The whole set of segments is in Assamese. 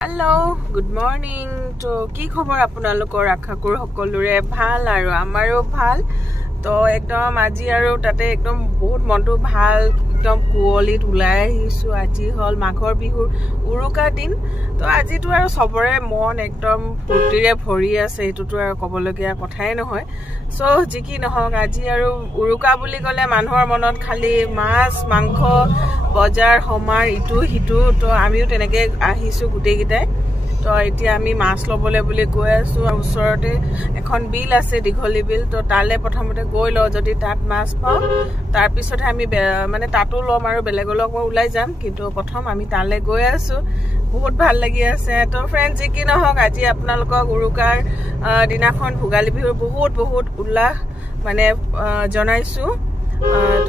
Hello, good morning. To ki khobor apnalokor rakha kor hokolure bhal aru amaro bhal. To ekdom aji aru tate ekdom bahut montu bhal ekdom kuolit ulai hisu aji hol maghor bihur uruka din. To aji tu aru sobore mon ekdom purtire bhori ase etu tu aru kobologia kothai nohoy. So jiki nohok aji aru uruka buli gole manhor monot khali mas mangkho বজাৰ হমাৰ ইটু হিটু তো আমিও তেনেকে আহিছো গুটে গিটাই তো এতিয়া আমি মাছ লবলে বুলি গৈ আছো ওচৰতে এখন বিল আছে দিঘলি বিল তো তালে প্ৰথমতে গৈ ল যদি তাত মাছ পাও তাৰ পিছত আমি মানে তাতো লম আৰু বেলেগলক ওলাই যাম কিন্তু প্ৰথম আমি তালে গৈ আছো বহুত ভাল লাগি আছে তো ফ্ৰেন্ড কি নহক আজি আপোনালোকক উৰুকাৰ দিনাখন ভোগালী বিহুৰ বহুত উল্লাস মানে জনাইছো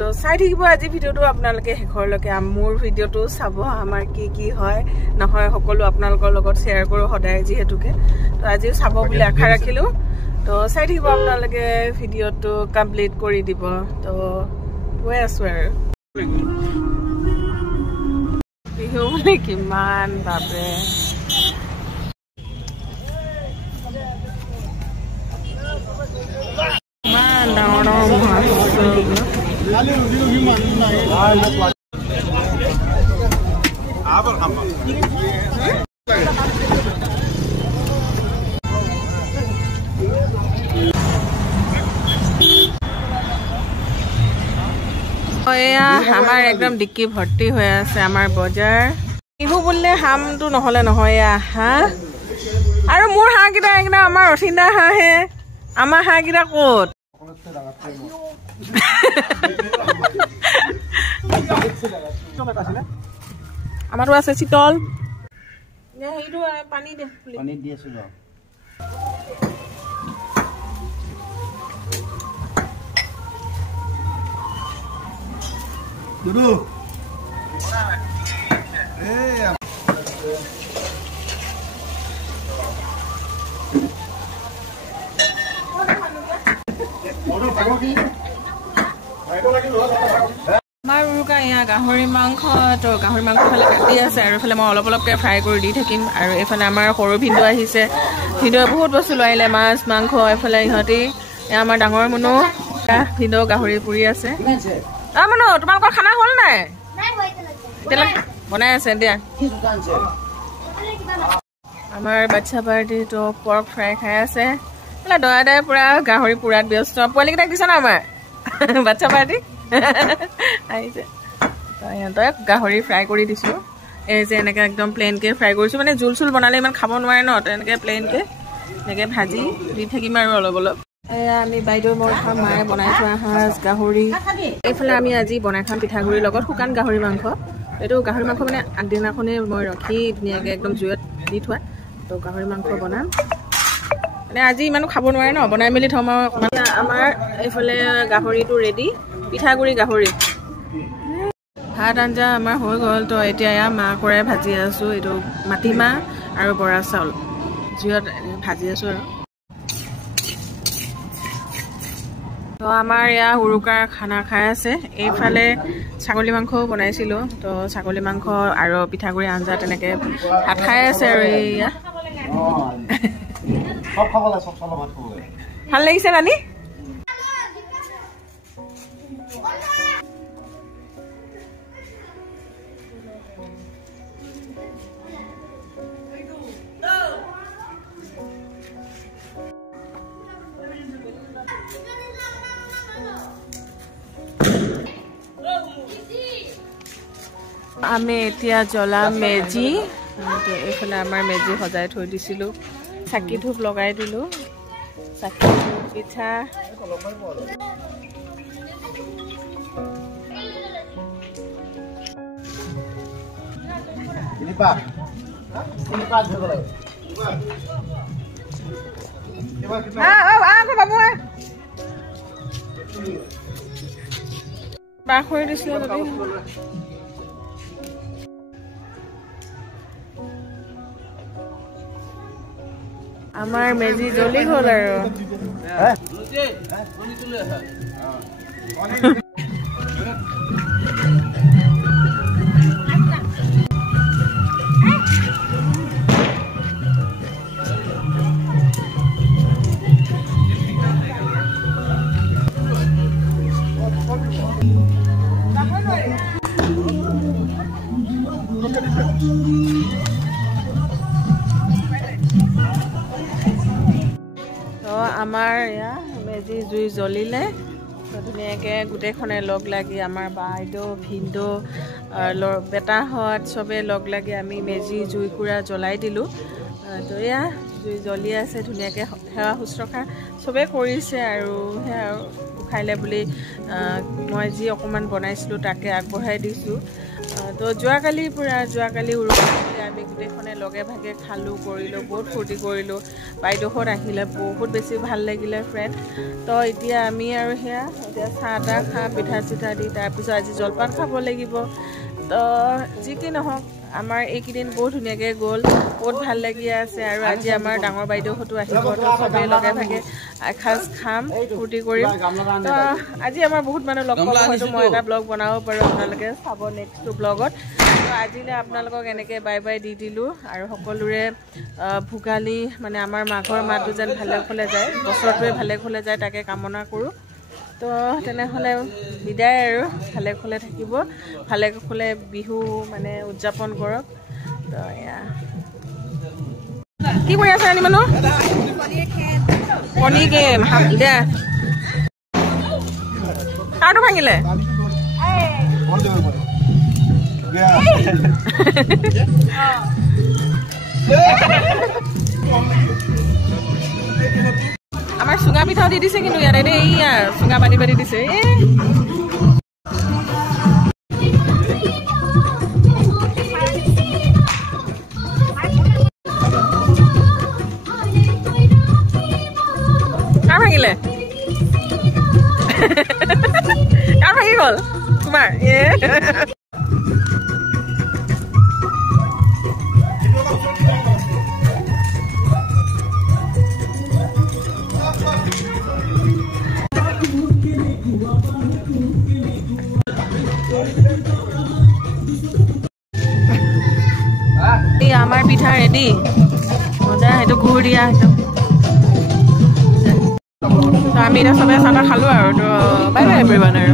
তো চাই থাকিব আজি ভিডিওটো আপোনালোকে হেখৰলৈকে মোৰ ভিডিওটো চাব আমাৰ কি হয় নহয় সকলো আপোনালোকৰ লগত শেয়াৰ কৰো সদায় যিহেতুকে তো আজিও চাব বুলি আশা ৰাখিলো তো চাই থাকিব আপোনালোকে ভিডিওটো কমপ্লিট কৰি দিব তো গৈ আছো আৰু বিহু বুলি কিমান বাপৰে মান ডাঙৰ মাছ Lalu dulu gimana? Apa kamu? ওয়া আমাৰ একদম ডিক্কি ভৰ্তি হয়ে আছে আমাৰ বজাৰ ইহু বললে হামটো নহলে নহয়া হা আৰু মোৰ হাগিটা একদম আমাৰ অচিন্দা হাহে আমাৰ হাগিটা ক'ত আমাৰো আছে চিতল নে হেইটো পানী দি আছো যাও দুদু মাৰুকা ইয়া গাহৰি মাংস তো গাহৰি মাংস ফলে কাটি আছে আৰু ফলে মই অলপকে ফ্ৰাই কৰি দি থাকিম আৰু এফালে আমাৰ সৰু ভিন্দু আহিছে ভিন্দু বহুত বস্তু লাইলে মাছ মাংস এফালে ইহতি আমাৰ ডাঙৰ মনো ভিন্দু গাহৰি পুৰি আছে মনো তোমালোকৰ খানা হল নাই বনাই আছে দিয়া আমাৰ বাচ্চা পাৰ্টি তো পৰ্ক ফ্ৰাই খাই আছে বলে দয়া পুৰা গাহৰি পুৰাত ব্যস্ত পোৱালিকেইটাক দিছ না আমাৰ বাচ্চা পাৰ্টি আহিছে তই গাহৰি ফ্ৰাই কৰি দিছো এই যে এনেকে একদম প্লেনকে ফ্ৰাই কৰিছো মানে জুল চুল বনালে ইমান খাব নোৱাৰে ন তেনেকে প্লেনকে এনেকে ভাজি দি থাকিম আৰু অলপ এয়া আমি বাইদেউ মই খাম মায়ে বনাই থোৱা হাঁহ গাহৰি এইফালে আমি আজি বনাই খাম পিঠাগুড়িৰ লগত শুকান গাহৰি মাংস এইটো গাহৰি মাংস মানে আগদিনাখনে মই ৰখি ধুনীয়াকে একদম জুইত দি থোৱা তো গাহৰি মাংস বনাম মানে আজি ইমানো খাব নোৱাৰে ন বনাই মেলি থম আমাৰ এইফালে গাহৰিটো ৰেডি পিঠাগুড়ি গাহৰি ভাত আঞ্জা আমাৰ হৈ গ'ল তো এতিয়া এয়া মাহ কৰাই ভাজি আছো এইটো মাটিমাহ আৰু বৰা চাউল জুইত ভাজি আছো আৰু তো আমাৰ এয়া উৰুকাৰ খানা খাই আছে এইফালে ছাগলী মাংস বনাইছিলো তো ছাগলী মাংস আৰু পিঠাগুড়ি আঞ্জা তেনেকে ভাত খাই আছে আৰু এয়া সব খাবলে সব চলো ভাত খাবলে ভাল লাগিছে নানি আমি এতিয়া জ্বলা মেজি এইফালে আমাৰ মেজি সজাই থৈ দিছিলো চাকি ধূপ লগাই দিলো চাকি পিঠা বাহ কৰি দিছিলো আমাৰ মেজি জ্বলি গ'ল আৰু আমাৰ এয়া মেজি জুই জ্বলিলে ধুনীয়াকৈ গোটেইখনে লগ লাগি আমাৰ বাইদেউ ভিনদেউ বেটাহঁত চবে লগ লাগি আমি মেজি জুইকুৰা জ্বলাই দিলোঁ তো এয়া জুই জ্বলি আছে ধুনীয়াকৈ সেৱা শুশ্ৰূষা চবেই কৰিছে আৰু সেয়া খাইলে বুলি মই যি অকণমান বনাইছিলোঁ তাকে আগবঢ়াই দিছোঁ তো যোৱাকালি উৰুকাতে আমি গোটেইখনে লগে ভাগে খালোঁ কৰিলোঁ বহুত ফূৰ্তি কৰিলোঁ বাইদেউহঁত আহিলে বহুত বেছি ভাল লাগিলে ফ্ৰেণ্ড তো এতিয়া আমি আৰু সেয়া এতিয়া চাহ তাহ খাম পিঠা চিঠা দি তাৰপিছত আজি জলপান খাব লাগিব তো যি কি নহওক আমাৰ এইকেইদিন বহুত ধুনীয়াকৈ গ'ল বহুত ভাল লাগি আছে আৰু আজি আমাৰ ডাঙৰ বাইদেউহঁতো আহিব তো চবেই লগে ভাগে এসাঁজ খাম ফূৰ্তি কৰিম তো আজি আমাৰ বহুত মানুহ লগ পাব হয়তো মই এটা ব্লগ বনাব পাৰোঁ আপোনালোকে চাব নেক্সটটো ব্লগত তো আজিলৈ আপোনালোকক এনেকৈ বাই বাই দি দিলোঁ আৰু সকলোৰে ভোগালী মানে আমাৰ মাঘৰ মাহটো যেন ভালে কুশলে যায় বছৰটোৱে ভালে কুশলে যায় তাকে কামনা কৰোঁ তো তেনেহ'লে বিদায় আৰু ভালে কুশলে থাকিব ভালে কুশলে বিহু মানে উদযাপন কৰক তো এয়া কি কৰি আছে আনি মানুহ কণী গেম দে কাৰটো ভাঙিলে আমাৰ চুঙা পিঠাও দি দিছে কিন্তু ইয়াতে দেই এইয়া চুঙা পানী পাতি দিছে কাৰ ভাঙিলে কাৰ ভাঙি গ'ল তোমাৰ আমাৰ পিঠা ৰেডি মজা সেইটো গুড় দিয়া একদম আমি এতিয়া চবে চাহ খালোঁ আৰু তো বাই বাই এভৰিৱান আৰু